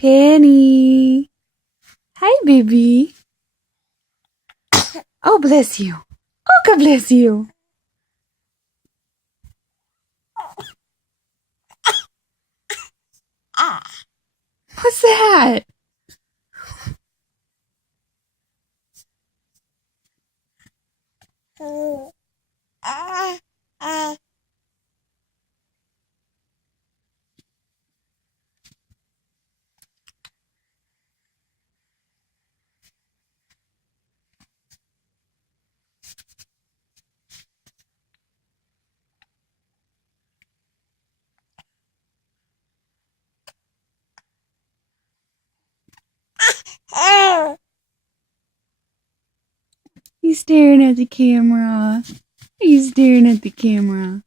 Penny. Hi, baby. Oh, bless you. Oh, God bless you. What's that? He's staring at the camera. He's staring at the camera.